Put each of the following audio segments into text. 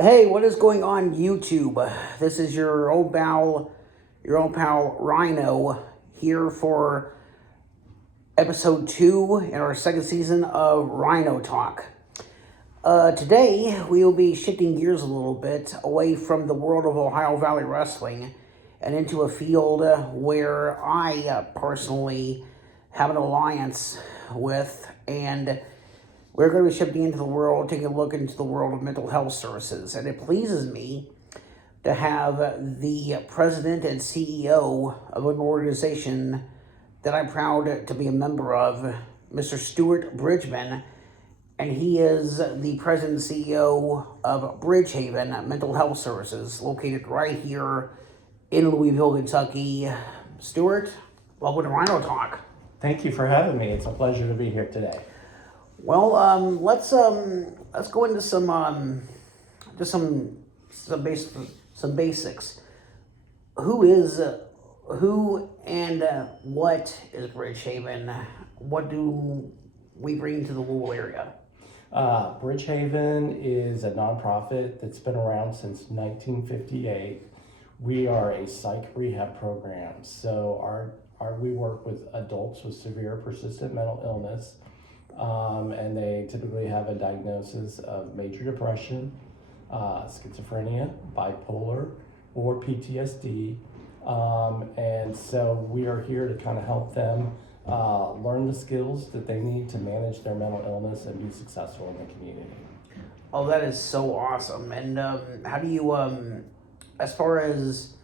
Hey, what is going on YouTube? This is your old pal Rhino here for episode 2 in our second season of RHINOTalk. Today we will be shifting gears a little bit away from the world of Ohio Valley Wrestling and into a field where I personally have an alliance with, and we're going to be shifting into the world, taking a look into the world of mental health services. And it pleases me to have the president and CEO of an organization that I'm proud to be a member of, Mr. Stewart Bridgeman. And he is the president and CEO of Bridgehaven Mental Health Services, located right here in Louisville, Kentucky. Stewart, welcome to Rhino Talk. Thank you for having me. It's a pleasure to be here today. Well, let's go into just some basics. Who is who and what is Bridgehaven? What do we bring to the Louisville area? Bridgehaven is a nonprofit that's been around since 1958. We are a psych rehab program. So we work with adults with severe persistent mental illness, and they typically have a diagnosis of major depression, schizophrenia, bipolar, or PTSD. And so we are here to kind of help them learn the skills that they need to manage their mental illness and be successful in the community. Oh, that is so awesome! And how do you, as far as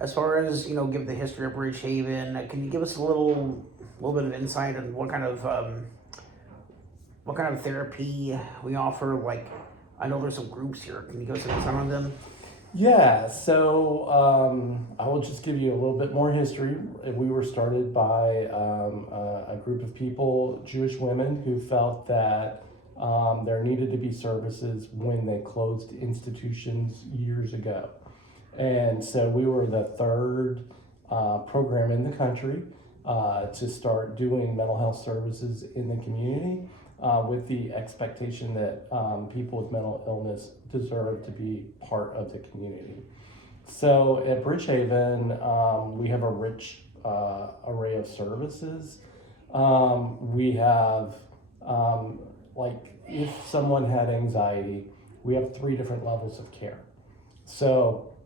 give the history of Bridgehaven, can you give us a little bit of insight on what kind of therapy we offer? Like, I know there's some groups here. Can you give us some insight on them? Yeah, so I will just give you a little bit more history. We were started by a group of people, Jewish women, who felt that there needed to be services when they closed institutions years ago. And so we were the third program in the country to start doing mental health services in the community, with the expectation that people with mental illness deserve to be part of the community. So at Bridgehaven, we have a rich array of services. We have, like, if someone had anxiety, we have 3 different levels of care. So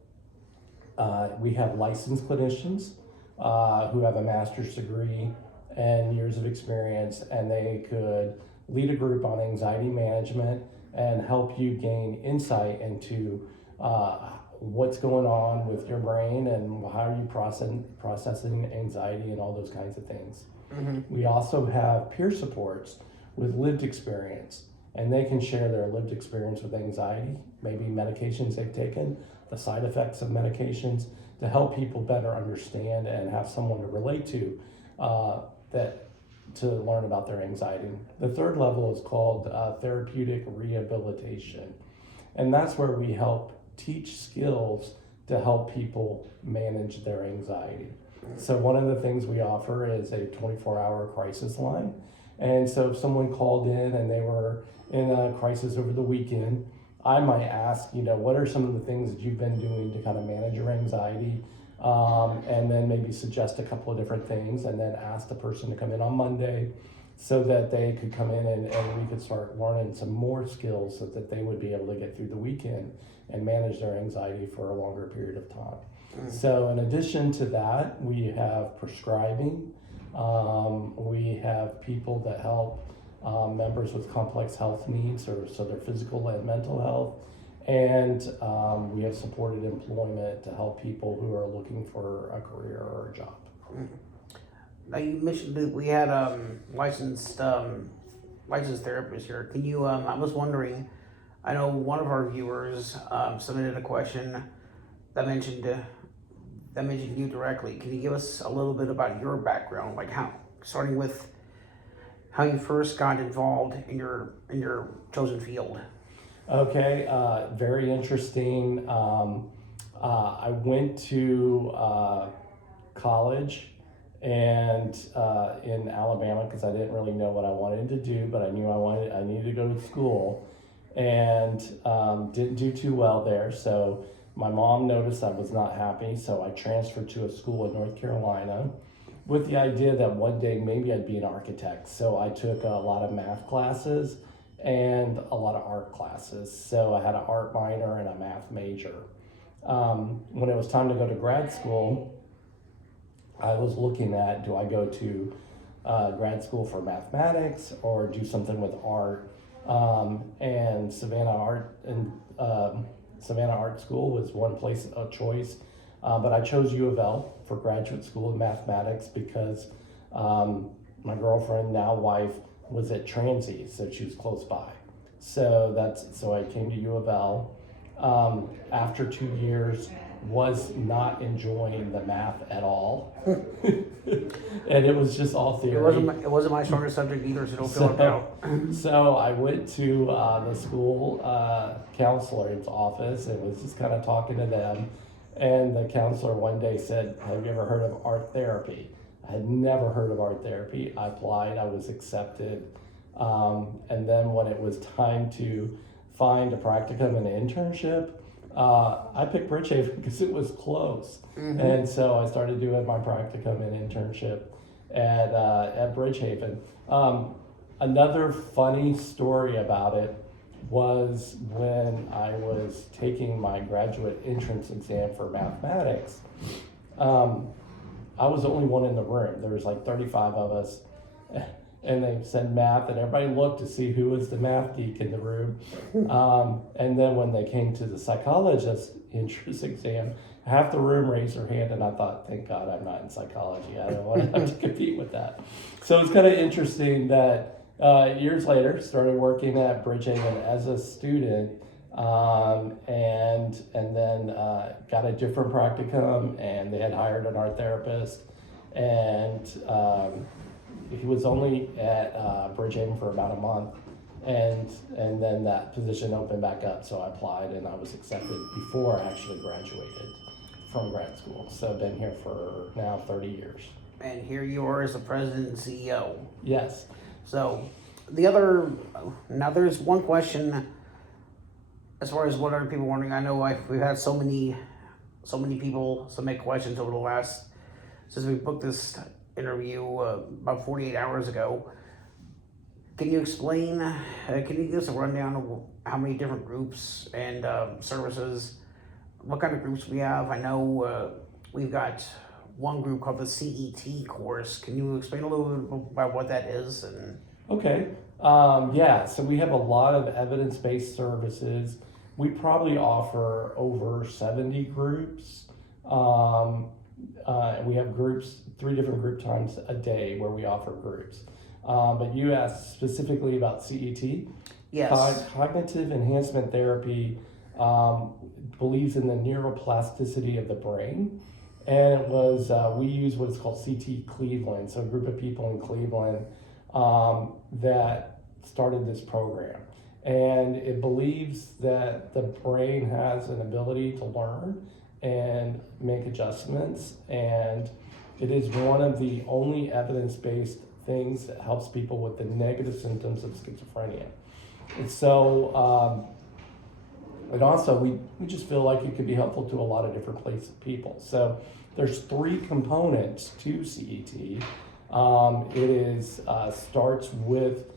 we have licensed clinicians who have a master's degree and years of experience, and they could lead a group on anxiety management and help you gain insight into what's going on with your brain and how are you processing anxiety and all those kinds of things. Mm-hmm. We also have peer supports with lived experience, and they can share their lived experience with anxiety, maybe medications they've taken, the side effects of medications, to help people better understand and have someone to relate to to learn about their anxiety. The third level is called therapeutic rehabilitation. And that's where we help teach skills to help people manage their anxiety. So one of the things we offer is a 24-hour crisis line. And so if someone called in and they were in a crisis over the weekend, I might ask, what are some of the things that you've been doing to kind of manage your anxiety? And then maybe suggest a couple of different things, and then ask the person to come in on Monday so that they could come in and we could start learning some more skills so that they would be able to get through the weekend and manage their anxiety for a longer period of time. So in addition to that, we have prescribing. We have people that help members with complex health needs, so their physical and mental health. And we have supported employment to help people who are looking for a career or a job. Now, you mentioned that we had licensed therapists here. Can you? I was wondering. I know one of our viewers submitted a question that mentioned you directly. Can you give us a little bit about your background, like starting with how you first got involved in your chosen field? Okay, very interesting. I went to college and in Alabama because I didn't really know what I wanted to do, but I knew I needed to go to school. and didn't do too well there. So my mom noticed I was not happy, so I transferred to a school in North Carolina with the idea that one day maybe I'd be an architect. So I took a lot of math classes and a lot of art classes. So I had an art minor and a math major. When it was time to go to grad school, I was looking at, do I go to grad school for mathematics or do something with art? And Savannah Art School was one place of choice, but I chose U of L for graduate school in mathematics because my girlfriend, now wife, was at Transy, so she was close by. So I came to U of L. After 2 years, was not enjoying the math at all, and it was just all theory. It wasn't my strongest subject either, so don't feel left out. So I went to the school counselor's office and was just kind of talking to them. And the counselor one day said, "Have you ever heard of art therapy?" I had never heard of art therapy. I applied, I was accepted. And then when it was time to find a practicum and an internship, I picked Bridgehaven because it was close. And so I started doing my practicum and internship at Bridgehaven. Another funny story about it was when I was taking my graduate entrance exam for mathematics. I was the only one in the room. There was like 35 of us, and they said math, and everybody looked to see who was the math geek in the room. And then when they came to the psychologist entrance exam, half the room raised their hand, and I thought, thank God I'm not in psychology. I don't want to have to compete with that. So it's kind of interesting that years later, started working at Bridgehaven as a student, and then got a different practicum, and they had hired an art therapist, and he was only at Bridgehaven for about a month, and then that position opened back up, so I applied and I was accepted before I actually graduated from grad school. So I've been here for now 30 years. And here you are as the president and CEO. Yes. So there's one question as far as what are people wondering. I know we've had so many people submit questions over the last, since we booked this interview about 48 hours ago. Can you explain, can you give us a rundown of how many different groups and services, what kind of groups we have? I know we've got one group called the CET course. Can you explain a little bit about what that is? And Okay. Yeah, so we have a lot of evidence-based services. We probably offer over 70 groups. We have groups, 3 different group times a day where we offer groups. But you asked specifically about CET. yes, Cognitive enhancement therapy believes in the neuroplasticity of the brain. And it was, we use what is called CT Cleveland, so a group of people in Cleveland that started this program. And it believes that the brain has an ability to learn and make adjustments. And it is one of the only evidence-based things that helps people with the negative symptoms of schizophrenia. And so, and also we just feel like it could be helpful to a lot of different people. So there's 3 components to CET. It is starts with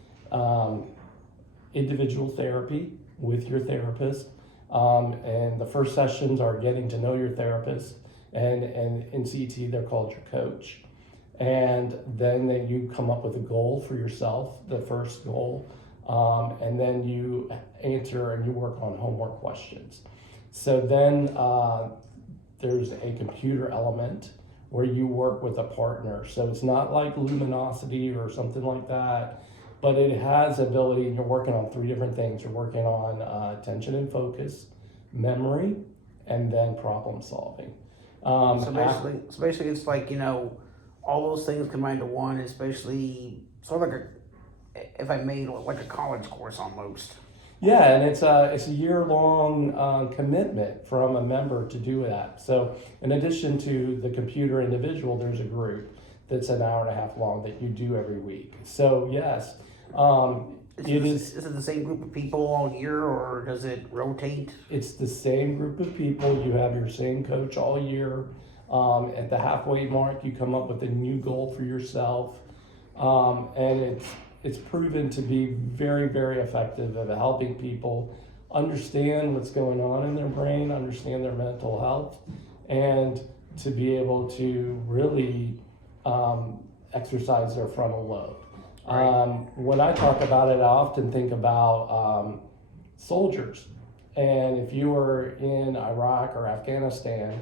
individual therapy with your therapist, and the first sessions are getting to know your therapist, and in CET they're called your coach. And then you come up with a goal for yourself, the first goal, and then you answer and you work on homework questions. So then there's a computer element where you work with a partner. So it's not like luminosity or something like that, but it has ability, and you're working on 3 different things. You're working on attention and focus, memory, and then problem solving. so basically it's like, all those things combined to one is basically sort of like if I made like a college course almost. Yeah, and it's a year-long commitment from a member to do that. So in addition to the computer individual, there's a group that's an hour and a half long that you do every week. So yes, Is it the same group of people all year, or does it rotate? It's the same group of people. You have your same coach all year. At the halfway mark, you come up with a new goal for yourself, and it's proven to be very, very effective at helping people understand what's going on in their brain, understand their mental health, and to be able to really exercise their frontal lobe. When I talk about it, I often think about soldiers. And if you were in Iraq or Afghanistan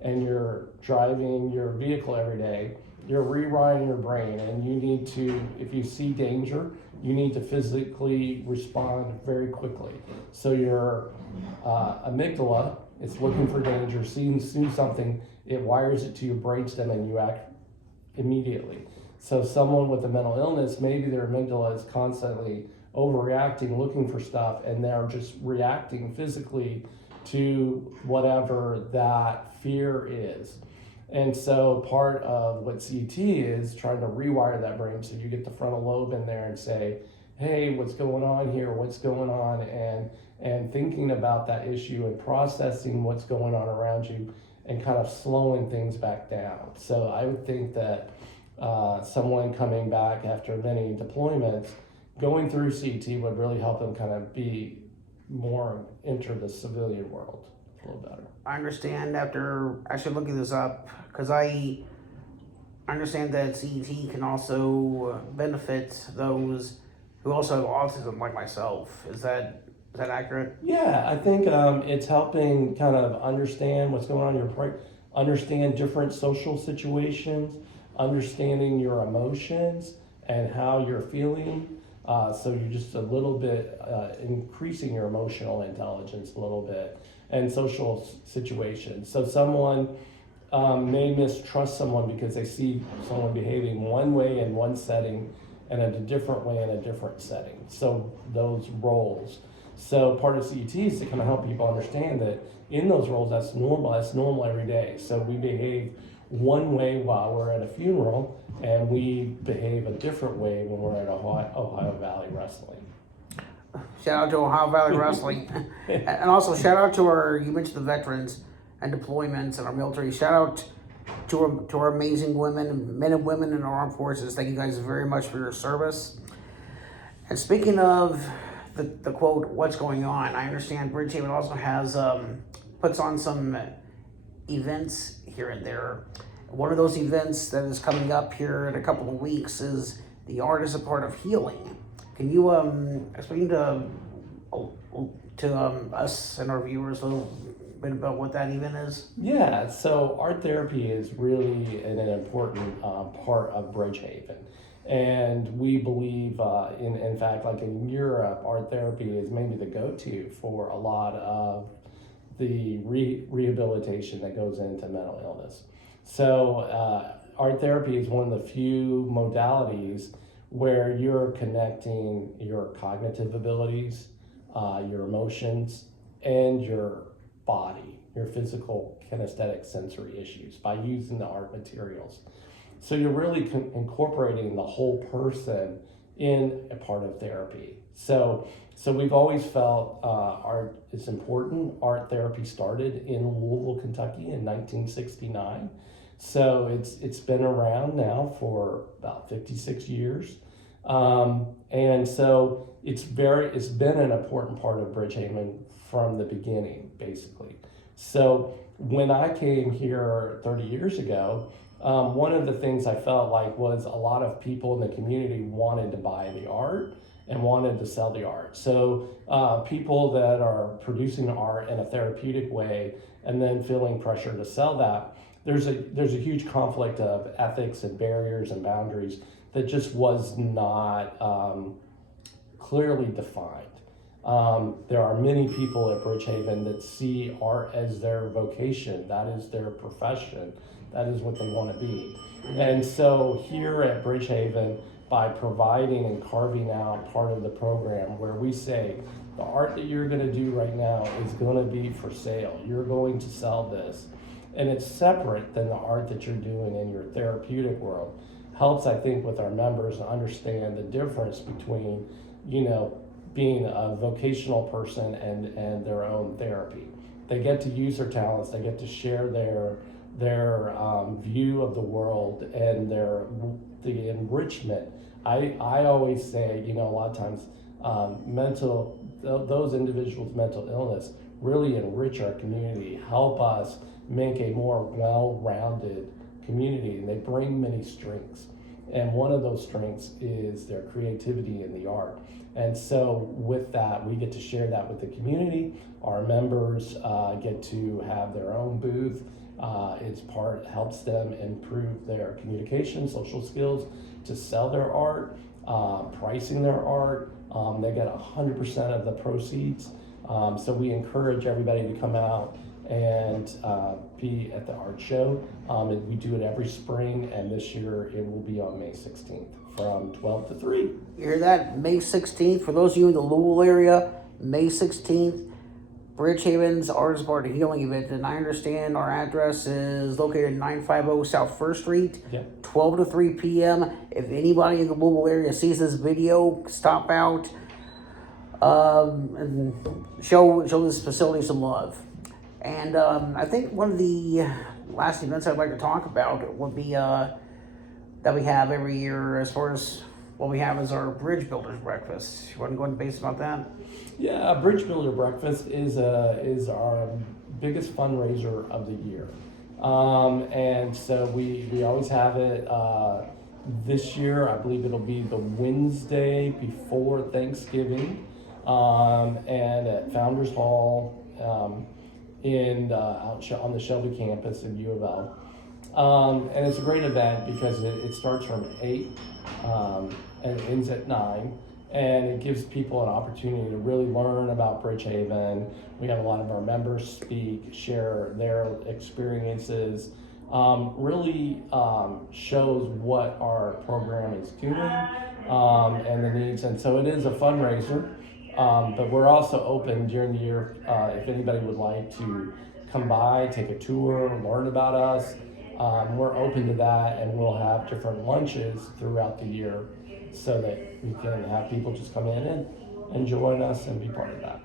and you're driving your vehicle every day, you're rewiring your brain, and you need to, if you see danger, you need to physically respond very quickly. So your amygdala is looking for danger, seeing something, it wires it to your brainstem, and you act immediately. So someone with a mental illness, maybe their amygdala is constantly overreacting, looking for stuff, and they're just reacting physically to whatever that fear is. And so part of what CT is trying to rewire that brain, so you get the frontal lobe in there and say, hey, what's going on here? What's going on? And thinking about that issue and processing what's going on around you and kind of slowing things back down. So I would think that someone coming back after many deployments, going through CT would really help them kind of be more enter the civilian world a little better. I understand after actually looking this up, because I understand that CET can also benefit those who also have autism, like myself. Is that accurate? Yeah, I think it's helping kind of understand what's going on in your brain, understand different social situations, understanding your emotions and how you're feeling. So you're just a little bit increasing your emotional intelligence a little bit, and social situations. So someone may mistrust someone because they see someone behaving one way in one setting and in a different way in a different setting. So those roles. So part of CET is to kind of help people understand that in those roles, that's normal every day. So we behave one way while we're at a funeral, and we behave a different way when we're at Ohio Valley Wrestling. Shout out to Ohio Valley Wrestling. And also shout out to you mentioned the veterans and deployments and our military. Shout out to our amazing men and women in our armed forces. Thank you guys very much for your service. And speaking of the quote, what's going on, I understand Bridgehaven also has, puts on some events here and there. One of those events that is coming up here in a couple of weeks is the Art is a Part of Healing. Can you explain to us and our viewers a little bit about what that event is? Yeah, so art therapy is really an important part of Bridgehaven. And we believe, in fact, like in Europe, art therapy is maybe the go-to for a lot of the rehabilitation that goes into mental illness. So art therapy is one of the few modalities where you're connecting your cognitive abilities, your emotions, and your body, your physical kinesthetic sensory issues by using the art materials. So you're really incorporating the whole person in a part of therapy. So we've always felt art is important. Art therapy started in Louisville, Kentucky in 1969. So it's been around now for about 56 years. And so it's been an important part of Bridgehaven from the beginning, basically. So when I came here 30 years ago, one of the things I felt like was a lot of people in the community wanted to buy the art and wanted to sell the art. So people that are producing art in a therapeutic way and then feeling pressure to sell that, there's a huge conflict of ethics and barriers and boundaries that just was not clearly defined. There are many people at Bridgehaven that see art as their vocation, that is their profession, that is what they want to be. And so here at Bridgehaven, by providing and carving out part of the program where we say, the art that you're going to do right now is going to be for sale. You're going to sell this. And it's separate than the art that you're doing in your therapeutic world. Helps, I think, with our members to understand the difference between being a vocational person and their own therapy. They get to use their talents. They get to share their view of the world and the enrichment. I always say, a lot of times, those individuals' mental illness really enrich our community, help us make a more well-rounded community, and they bring many strengths. And one of those strengths is their creativity in the art. And so with that, we get to share that with the community. Our members get to have their own booth. Helps them improve their communication, social skills, to sell their art, pricing their art. They get 100% of the proceeds. So we encourage everybody to come out and be at the art show. We do it every spring, and this year it will be on May 16th from 12 to 3. You hear that? May 16th. For those of you in the Louisville area, May 16th, Bridgehaven's Artist Art Healing Event. And I understand our address is located at 950 South 1st Street, Yep. 12 to 3 p.m. If anybody in the Louisville area sees this video, stop out and show this facility some love. And I think one of the last events I'd like to talk about would be that we have every year, as far as what we have is our Bridge Builders Breakfast. You want to go into base about that? Yeah, Bridge Builder Breakfast is our biggest fundraiser of the year. And so we always have it. This year, I believe it'll be the Wednesday before Thanksgiving, and at Founders Hall on the Shelby campus in U of L. And it's a great event because it starts from 8 and ends at 9. And it gives people an opportunity to really learn about Bridgehaven. We have a lot of our members speak, share their experiences, really shows what our program is doing and the needs. And so it is a fundraiser, but we're also open during the year if anybody would like to come by, take a tour, learn about us. We're open to that, and we'll have different lunches throughout the year, so that we can have people just come in and join us and be part of that.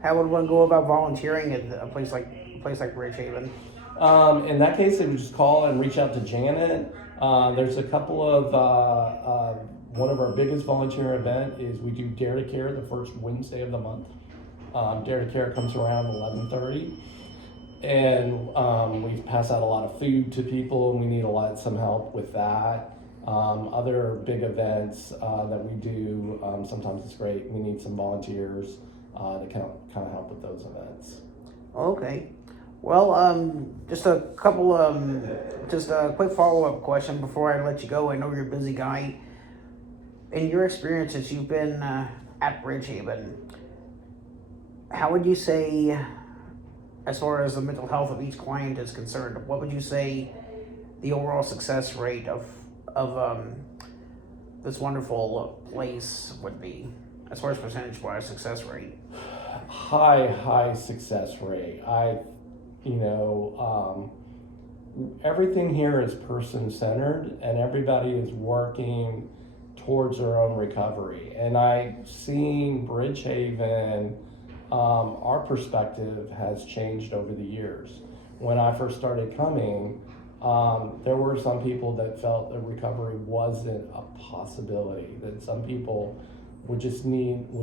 How would one go about volunteering at a place like Bridgehaven? In that case, they would just call and reach out to Janet. There's a couple of one of our biggest volunteer event is we do Dare to Care the first Wednesday of the month. Dare to Care comes around 11:30. And we pass out a lot of food to people, and we need some help with that. Other big events that we do, sometimes it's great. We need some volunteers to kind of help with those events. Okay. Well, just a quick follow-up question before I let you go. I know you're a busy guy. In your experience since you've been at Bridgehaven, how would you say, as far as the mental health of each client is concerned, what would you say the overall success rate of this wonderful place would be, as far as percentage-wise success rate? High success rate. Everything here is person-centered, and everybody is working towards their own recovery. And I've seen Bridgehaven, our perspective has changed over the years. When I first started coming, there were some people that felt that recovery wasn't a possibility, that some people would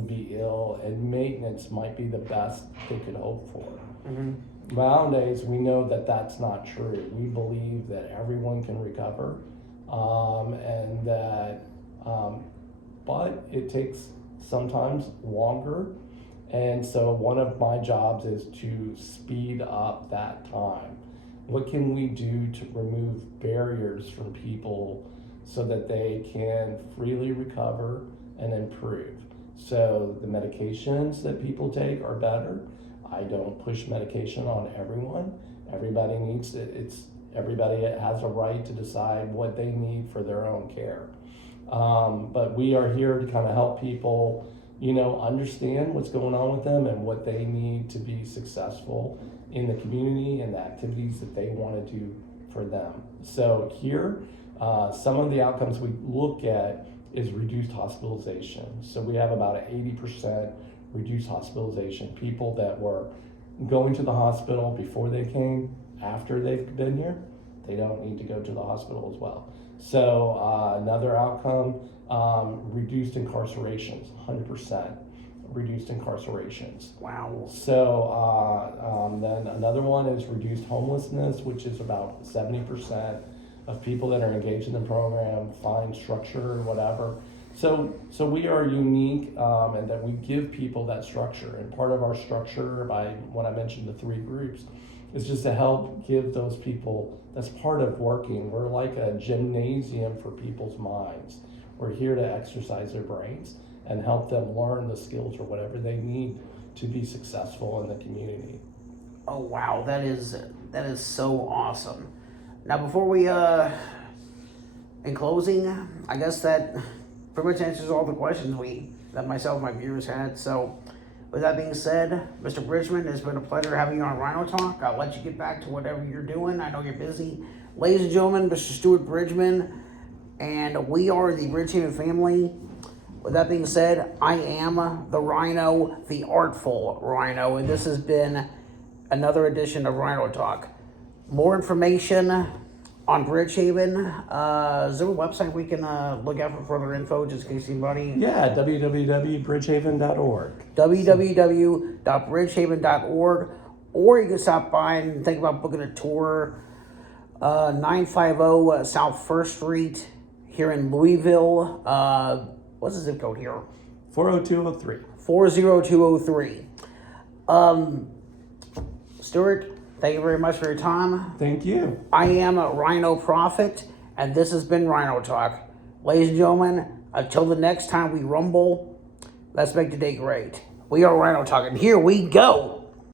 be ill, and maintenance might be the best they could hope for. Mm-hmm. Nowadays, we know that that's not true. We believe that everyone can recover, and that, but it takes sometimes longer. And so one of my jobs is to speed up that time. What can we do to remove barriers from people so that they can freely recover and improve? So the medications that people take are better. I don't push medication on everyone. Everybody needs it. Everybody has a right to decide what they need for their own care. But we are here to kind of help people, understand what's going on with them and what they need to be successful in the community and the activities that they want to do for them. So here, some of the outcomes we look at is reduced hospitalization. So we have about an 80% reduced hospitalization. People that were going to the hospital before they came, after they've been here, they don't need to go to the hospital as well. So another outcome, reduced incarcerations, 100% reduced incarcerations. Wow. So then another one is reduced homelessness, which is about 70% of people that are engaged in the program find structure or whatever. So we are unique in that we give people that structure, and part of our structure, by when I mentioned the 3 groups, is just to help give those people, that's part of working. We're like a gymnasium for people's minds. We're here to exercise their brains and help them learn the skills or whatever they need to be successful in the community. Oh wow, that is so awesome. Now before we in closing, I guess that pretty much answers all the questions that myself and my viewers had. So with that being said, Mr. Bridgeman, it's been a pleasure having you on RHINOTalk. I'll let you get back to whatever you're doing. I know you're busy. Ladies and gentlemen, Mr. Stewart Bridgeman, and we are the Bridgehaven family. With that being said, I am the Rhino, the artful Rhino, and this has been another edition of RHINOTalk. More information on Bridgehaven. Is there a website we can look out for further info, just in case anybody? Yeah, www.bridgehaven.org. www.bridgehaven.org, or you can stop by and think about booking a tour. 950 South 1st Street here in Louisville. What's the zip code here? 40203. 40203. Stewart, thank you very much for your time. Thank you. I am a Rhino Prophet, and this has been RHINOTalk. Ladies and gentlemen, until the next time we rumble, let's make the day great. We are RHINOTalk, and here we go.